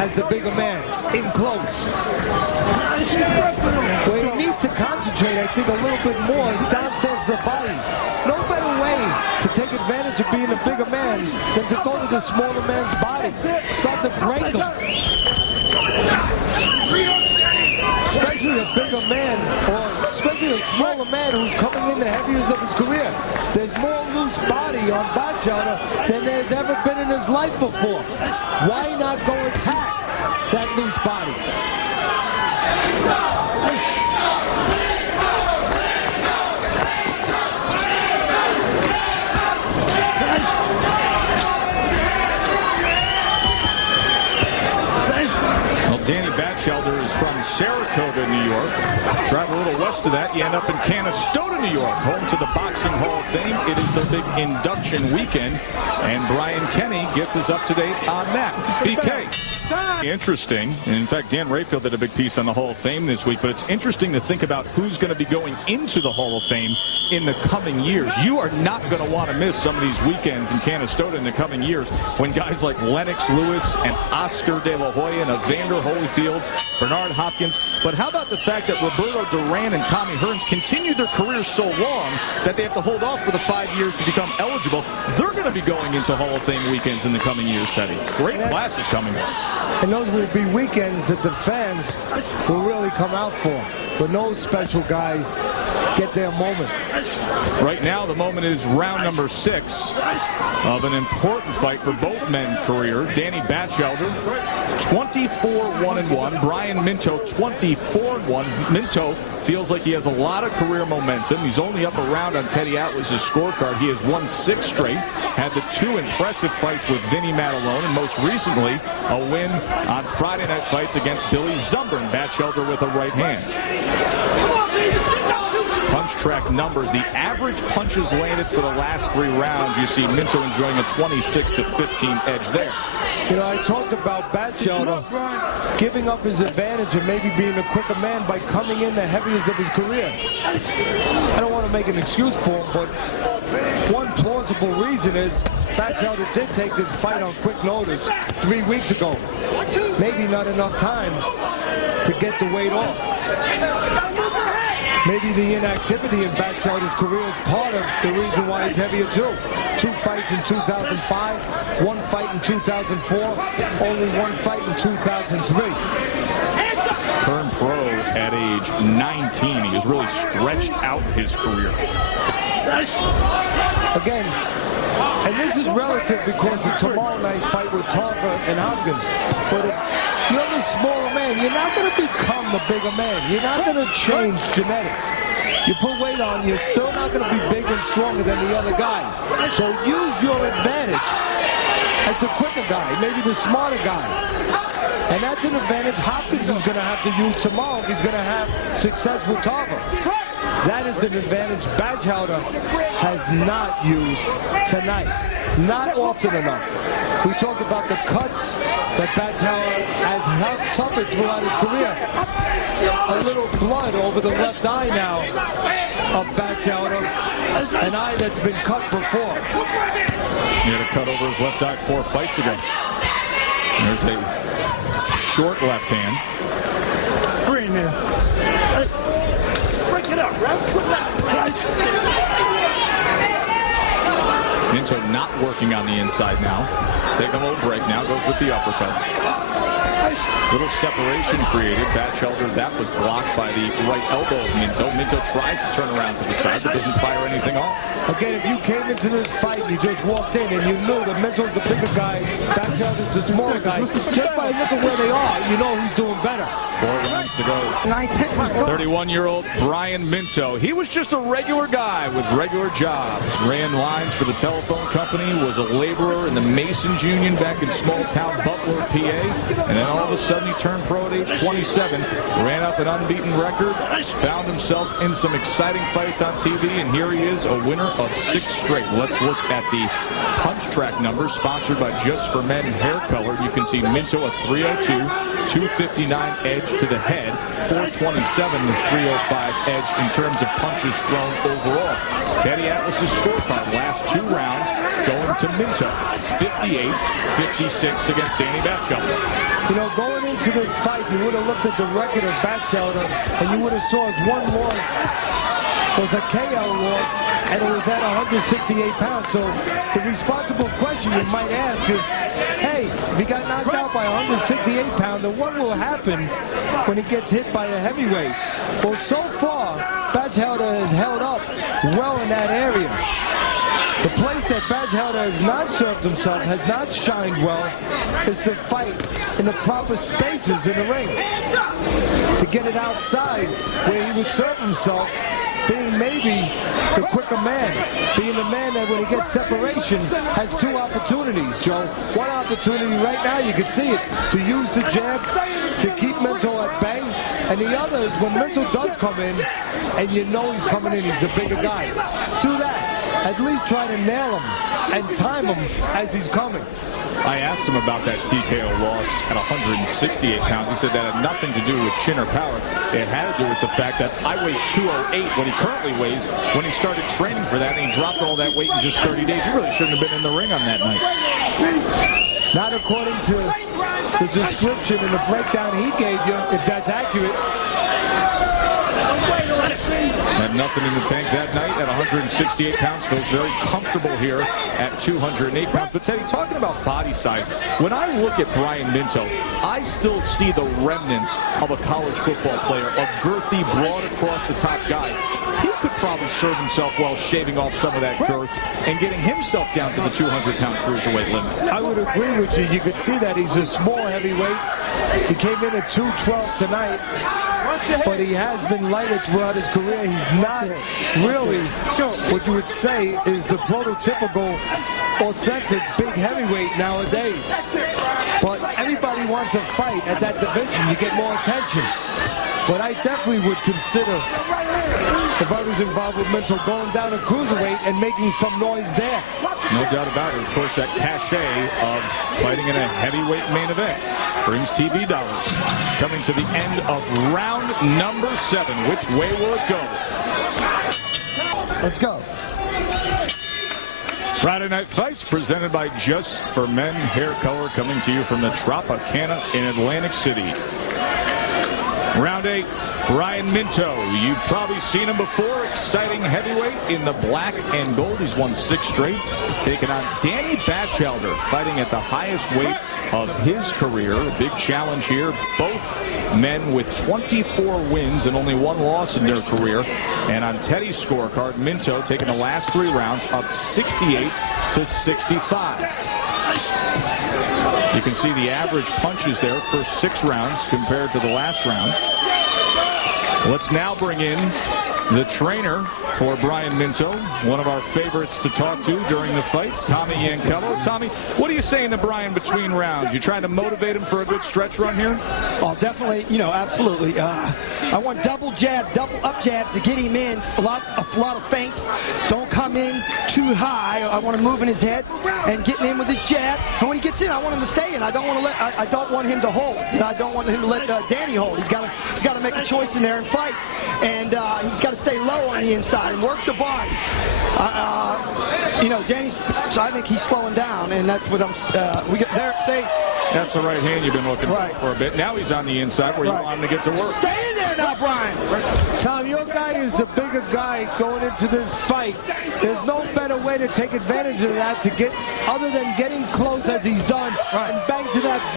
as the bigger man, in close. Where he needs to concentrate, I think, a little bit more is downstairs the body. No better way to take advantage of being a bigger man than to go to the smaller man's body. Start to break him. Especially a bigger man, or especially a smaller man who's coming in the heaviest of his career. There's more loose body on Batchelder than there's ever been in his life before. Why not go attack that loose body? Danny Batchelder is from Saratoga, New York. Travel a little west of that, you end up in Canastota, New York, home to the Boxing Hall of Fame. It is their big induction weekend, and Brian Kenny gets us up to date on that. BK. Interesting. And in fact, Dan Rayfield did a big piece on the Hall of Fame this week, but it's interesting to think about who's going to be going into the Hall of Fame in the coming years. You are not going to want to miss some of these weekends in Canastota in the coming years when guys like Lennox Lewis and Oscar De La Hoya and Evander Holyfield, Bernard Hopkins. But how about the fact that Roberto Duran and Tommy Hearns continued their careers so long that they have to hold off for the 5 years to become eligible? They're going to be going into Hall of Fame weekends in the coming years, Teddy. Great classes coming up. And those will be weekends that the fans will really come out for. But those special guys get their moment. Right now, the moment is round number 6 of an important fight for both men's career. Danny Batchelder, 24-1-1. Brian Minto, 24-1. Minto feels like he has a lot of career momentum. He's only up a round on Teddy Atlas's scorecard. He has won 6 straight, had the 2 impressive fights with Vinny Matalone, and most recently, a win on Friday Night Fights against Billy Zumbern. Batchelder with a right hand. Punch track numbers, the average punches landed for the last 3 rounds. You see Minto enjoying a 26-15 edge there. You know, I talked about Batchelder giving up his advantage and maybe being a quicker man by coming in the heaviest of his career. I don't want to make an excuse for him, but one plausible reason is Batchelder did take this fight on quick notice 3 weeks ago. Maybe not enough time to get the weight off. Maybe the inactivity in Batchelder's career is part of the reason why he's heavier too. 2 fights in 2005, 1 fight in 2004, only 1 fight in 2003. Turned pro at age 19. He has really stretched out his career. Again, and this is relative because of tomorrow night's fight with Tarver and Hopkins. But if you're the smaller man, you're not going to become the bigger man. You're not going to change genetics. You put weight on, you're still not going to be big and stronger than the other guy. So use your advantage as a quicker guy, maybe the smarter guy. And that's an advantage Hopkins is going to have to use tomorrow if he's going to have success with Tarver. That is an advantage Batchelder has not used tonight. Not often enough. We talked about the cuts that Batchelder has suffered throughout his career. A little blood over the left eye now of Batchelder. An eye that's been cut before. He had a cut over his left eye 4 fights ago. There's a short left hand. Free now. Break it up, ref. Minto not working on the inside now. Take a little break now. Goes with the uppercut. Little separation created. Batchelder, that was blocked by the right elbow of Minto. Minto tries to turn around to the side, but doesn't fire anything off. Again, if you came into this fight, you just walked in and you knew that Minto's the bigger guy, Batchelder's the smaller guy. Just by looking where they are, you know who's doing better. 4 rounds to go. 31-year-old Brian Minto. He was just a regular guy with regular jobs. Ran lines for the telephone company, was a laborer in the Masons Union back in small-town Butler, PA. And then all of a sudden he turned pro at age 27, ran up an unbeaten record, found himself in some exciting fights on TV, and here he is, a winner of 6 straight. Let's look at the punch track numbers, sponsored by Just for Men Hair Color. You can see Minto a 302, 259 edge to the head, 427 to 305 edge in terms of punches thrown overall. Teddy Atlas's scorecard last 2 rounds going to Minto, 58-56 against Danny Batchelder. You know, going into this fight, you would have looked at the record of Batchelder, and you would have saw his one loss was a KO loss, and it was at 168 pounds. So the responsible question you might ask is, hey, if he got knocked out by a 168 pounder, what will happen when he gets hit by a heavyweight? Well, so far, Batchelder has held up well in that area. The place that Batchelder has not served himself, has not shined well, is to fight in the proper spaces in the ring. To get it outside where he would serve himself, being maybe the quicker man, being the man that when he gets separation has 2 opportunities, Joe. One opportunity right now, you can see it, to use the jab to keep Minto at bay, and the other is when Minto does come in, and you know he's coming in, he's a bigger guy. Do that. At least try to nail him and time him as he's coming. I asked him about that TKO loss at 168 pounds. He said that had nothing to do with chin or power. It had to do with the fact that I weighed 208 when he currently weighs. When he started training for that and he dropped all that weight in just 30 days, he really shouldn't have been in the ring on that night. Not according to the description and the breakdown he gave you, if that's accurate. Had nothing in the tank that night at 168 pounds. Feels very comfortable here at 208 pounds. But Teddy, talking about body size, when I look at Brian Minto, I still see the remnants of a college football player, a girthy, broad across the top guy. He could probably serve himself well shaving off some of that girth and getting himself down to the 200-pound cruiserweight limit. I would agree with you. You could see that he's a small heavyweight. He came in at 212 tonight, but he has been lighter throughout his career. He's not really what you would say is the prototypical, authentic big heavyweight nowadays. But everybody wants to fight at that division. You get more attention. But I definitely would consider, if I was involved with Minto, going down to cruiserweight and making some noise there. No doubt about it. Of course, that cachet of fighting in a heavyweight main event brings TV dollars. Coming to the end of round number 7. Which way will it go? Let's go. Friday Night Fights presented by Just for Men Hair Color, coming to you from the Tropicana in Atlantic City. Round 8, Brian Minto. You've probably seen him before. Exciting heavyweight in the black and gold. He's won 6 straight. Taking on Danny Batchelder, fighting at the highest weight of his career. A big challenge here. Both men with 24 wins and only 1 loss in their career. And on Teddy's scorecard, Minto taking the last 3 rounds up 68 to 65. You can see the average punches there for 6 rounds compared to the last round. Let's now bring in the trainer for Brian Minto, one of our favorites to talk to during the fights, Tommy Yankello. Tommy, what are you saying to Brian between rounds? You trying to motivate him for a good stretch run here? Oh, definitely, absolutely. I want double jab, double up jab to get him in. A lot of feints. Don't come in too high. I want to move in his head and getting in with his jab. And when he gets in, I want him to stay in. I don't want him to hold. I don't want him to let Danny hold. He's got to make a choice in there and fight. And he's got to stay low on the inside and work the body. Danny's, so I think he's slowing down, and that's what we get there. Say that's the right hand you've been looking for a bit. Now he's on the inside where you want him to get to work. Stay in there now, Brian. Tom, your guy is the bigger guy going into this fight. There's no better way to take advantage of that other than getting close as he's done and bang to that